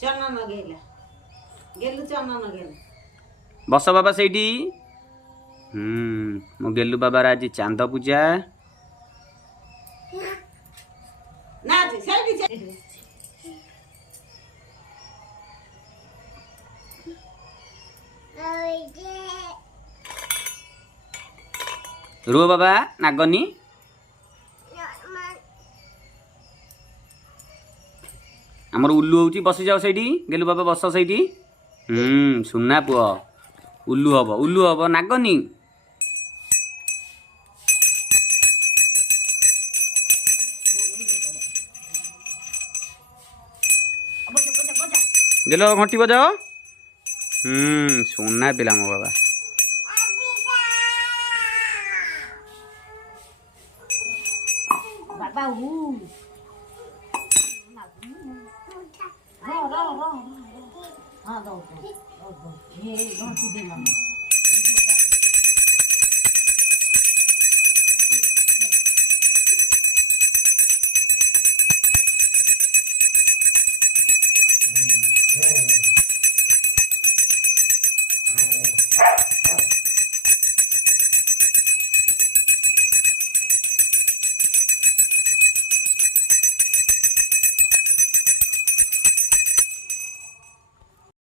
चन्न गेला गेलु चन्न गेला बस बाबा सेठी मो गेलु बाबा आज चांद पूजा नाच सेठी रुह बाबा नागनी आमर उल्लू होची बसी जाओ सेठी गेलु बाबा बस सेठी सुना पुआ उल्लू हब नागनी गेलो घंटी बजाओ सुना पिला मो बाबा बाबा रो हाँ दो ये घंटी दे मामा